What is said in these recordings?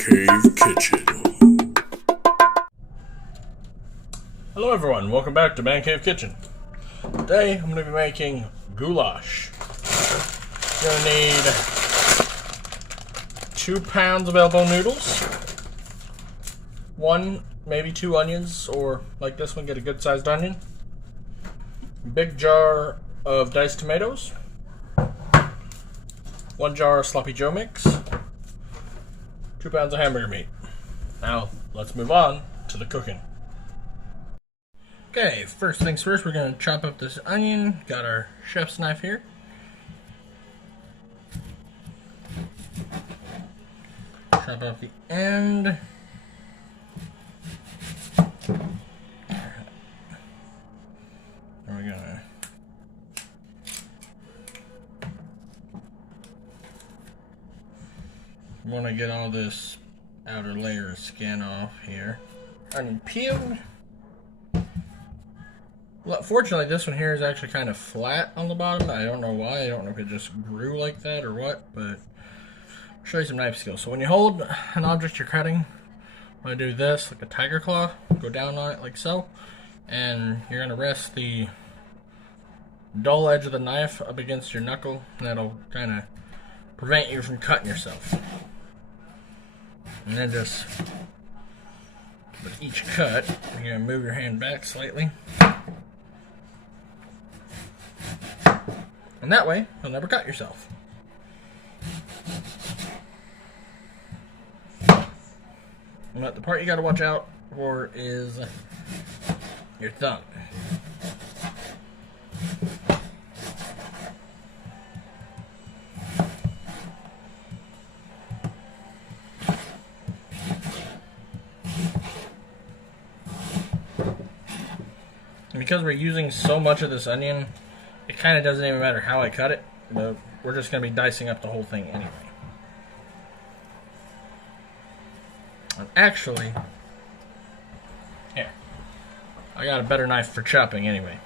Mancave Kitchen. Hello everyone, welcome back to Mancave Kitchen. Today I'm going to be making goulash. You're going to need 2 pounds of elbow noodles, 1, maybe 2 onions, or like this one, get a good sized onion, big jar of diced tomatoes, 1 jar of sloppy joe mix, 2 pounds of hamburger meat. Now let's move on to the cooking. Okay, first things first, we're going to chop up this onion. Got our chef's knife here. Chop off the end. There we go. We want to get all this outer layer of skin off here. Onion peeled. Well, fortunately, this one here is actually kind of flat on the bottom. I don't know why. I don't know if it just grew like that or what, but I'll show you some knife skills. So when you hold an object you're cutting, I'm going to do this like a tiger claw. Go down on it like so. And you're going to rest the dull edge of the knife up against your knuckle, and that'll kind of prevent you from cutting yourself. And then just with each cut, you're going to move your hand back slightly. And that way, you'll never cut yourself. But the part you got to watch out for is your thumb. And because we're using so much of this onion, it kind of doesn't even matter how I cut it, but we're just going to be dicing up the whole thing anyway. And actually, here, I got a better knife for chopping anyway.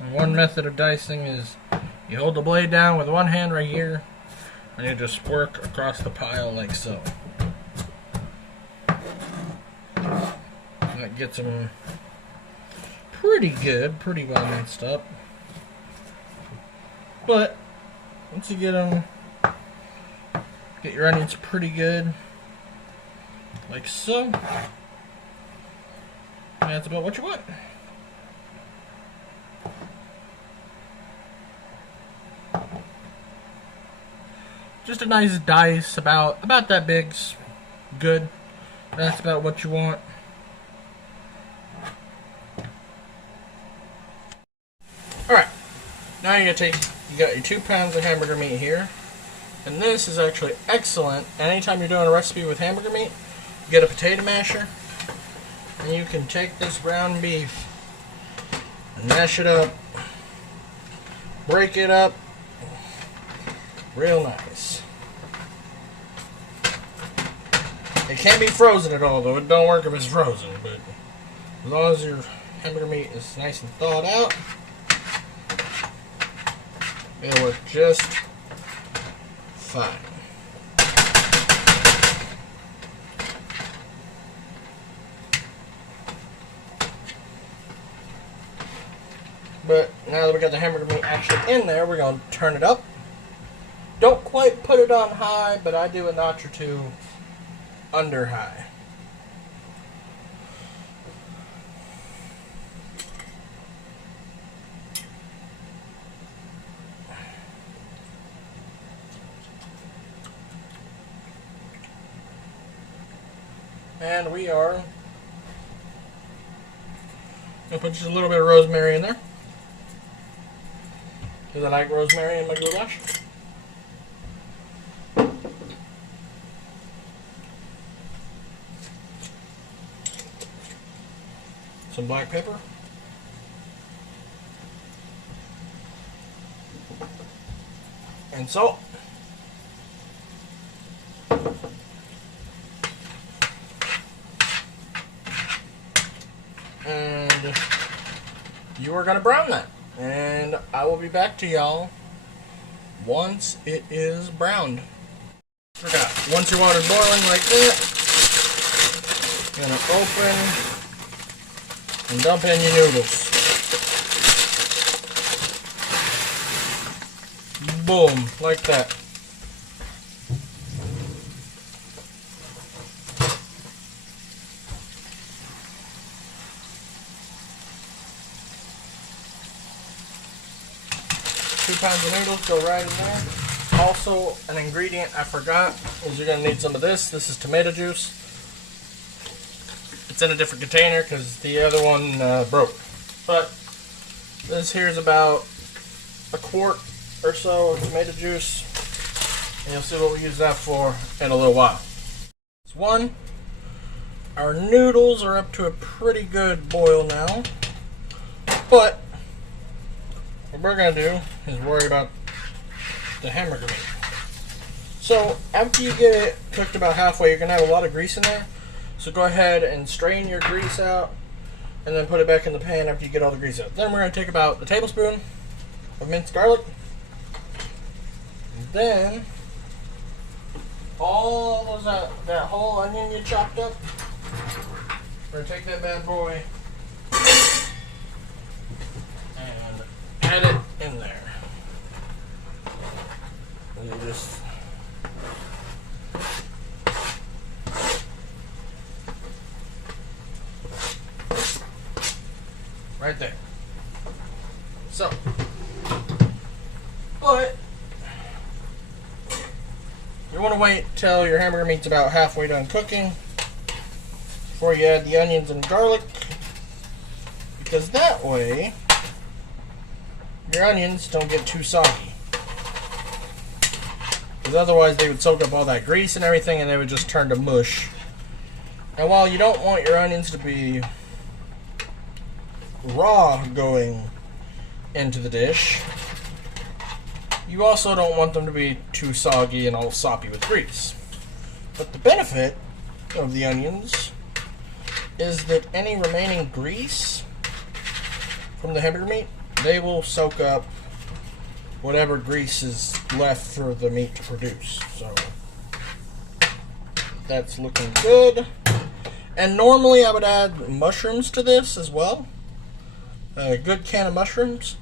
And one method of dicing is you hold the blade down with one hand right here, and you just work across the pile like so. That gets them pretty good, pretty well minced up. But once you get your onions pretty good, like so, that's about what you want. Just a nice dice, about that big's good. That's about what you want. Alright, now you got your 2 pounds of hamburger meat here. And this is actually excellent. Anytime you're doing a recipe with hamburger meat, you get a potato masher, and you can take this ground beef and mash it up, break it up real nice. It can't be frozen at all, though. It don't work if it's frozen, but as long as your hamburger meat is nice and thawed out, it'll work just fine. But now that we got the hamburger meat actually in there, we're going to turn it up. Don't quite put it on high, but I do a notch or two under high. And we are gonna put just a little bit of rosemary in there, because I like rosemary in my goulash. Some black pepper. And salt. And you are going to brown that. And I will be back to y'all once it is browned. Forgot. Once your water's boiling like that, you're going to open and dump in your noodles. Boom, like that. Two pounds of noodles go right in there. Also, an ingredient I forgot is you're going to need some of this. This is tomato juice. It's in a different container because the other one broke. But this here is about a quart or so of tomato juice. And you'll see what we use that for in a little while. It's one. Our noodles are up to a pretty good boil now. But what we're going to do is worry about the hamburger meat. So after you get it cooked about halfway, you're going to have a lot of grease in there. So go ahead and strain your grease out and then put it back in the pan after you get all the grease out. Then we're going to take about a tablespoon of minced garlic. And then all of that whole onion you chopped up, we're going to take that bad boy and add it in there. And you just right there. So, but you want to wait till your hamburger meat's about halfway done cooking before you add the onions and garlic, because that way your onions don't get too soggy. Because otherwise they would soak up all that grease and everything and they would just turn to mush. And while you don't want your onions to be raw going into the dish, you also don't want them to be too soggy and all soppy with grease. But the benefit of the onions is that any remaining grease from the hamburger meat, they will soak up whatever grease is left for the meat to produce. So that's looking good. And normally I would add mushrooms to this as well. A good can of mushrooms.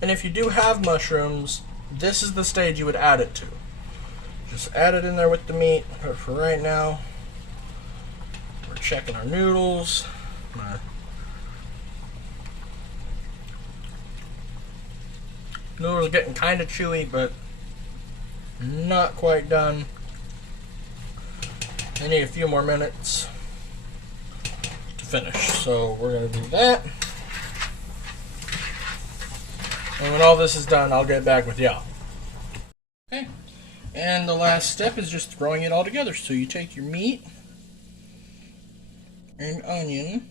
And if you do have mushrooms, this is the stage you would add it to. Just add it in there with the meat. But for right now, we're checking our noodles. Noodles are getting kind of chewy, but not quite done. They need a few more minutes to finish. So we're going to do that. And when all this is done, I'll get back with y'all. Okay. And the last step is just throwing it all together. So you take your meat and onion,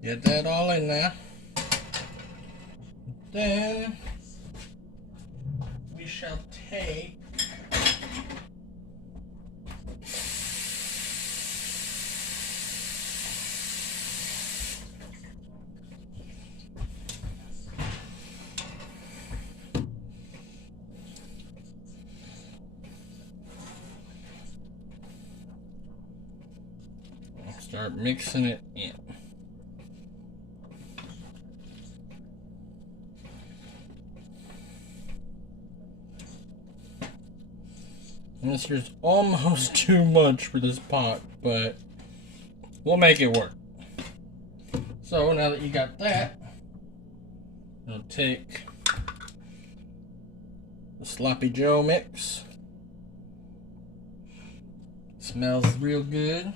get that all in there. Then we shall take start mixing it in. And this here's almost too much for this pot, but we'll make it work. So now that you got that, I'll take the Sloppy Joe mix Smells real good.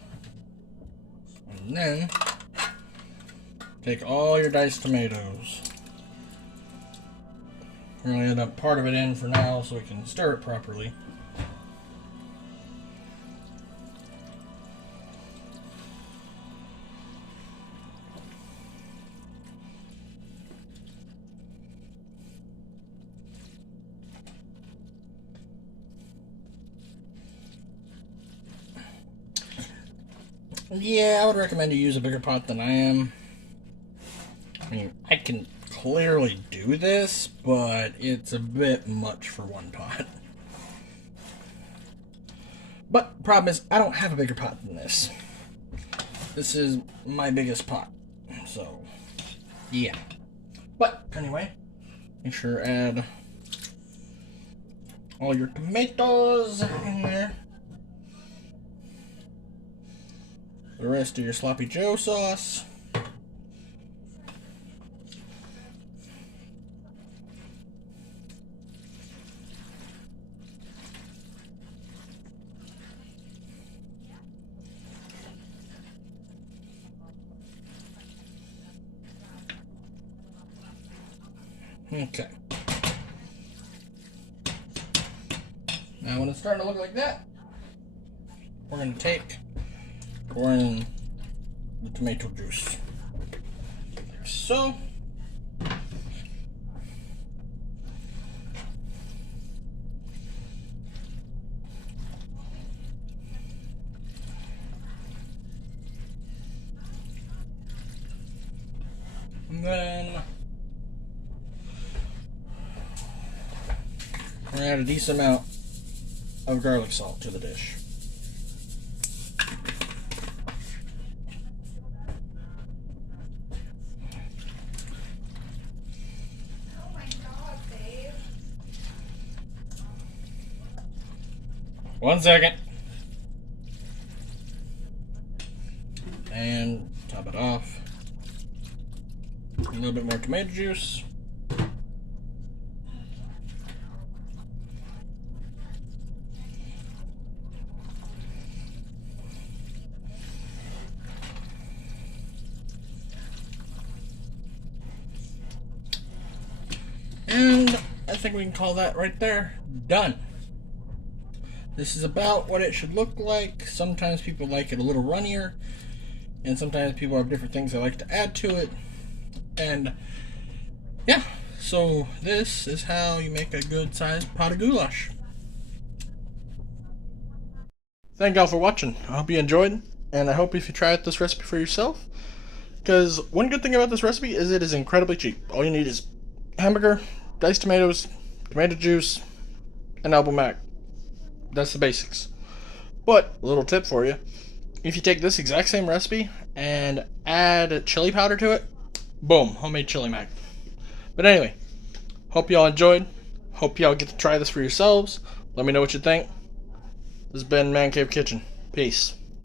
And then take all your diced tomatoes. We're going to end up part of it in for now so we can stir it properly. Yeah, I would recommend you use a bigger pot than I am. I mean, I can clearly do this, but it's a bit much for one pot. But the problem is, I don't have a bigger pot than this. This is my biggest pot, so yeah. But anyway, make sure to add all your tomatoes in there. The rest of your sloppy Joe sauce. Okay. Now when it's starting to look like that, we're going to pour in the tomato juice. Like so. And then we're going to add a decent amount of garlic salt to the dish. Oh my God, babe. 1 second. And top it off. A little bit more tomato juice. And I think we can call that right there done. This is about what it should look like. Sometimes people like it a little runnier, and sometimes people have different things they like to add to it. And yeah, so this is how you make a good sized pot of goulash. Thank y'all for watching. I hope you enjoyed, and I hope if you try out this recipe for yourself, because one good thing about this recipe is it is incredibly cheap. All you need is hamburger, diced tomatoes, tomato juice, and elbow mac. That's the basics. But a little tip for you: if you take this exact same recipe and add chili powder to it, boom, homemade chili mac. But anyway, hope y'all enjoyed. Hope y'all get to try this for yourselves. Let me know what you think. This has been Man Cave Kitchen. Peace.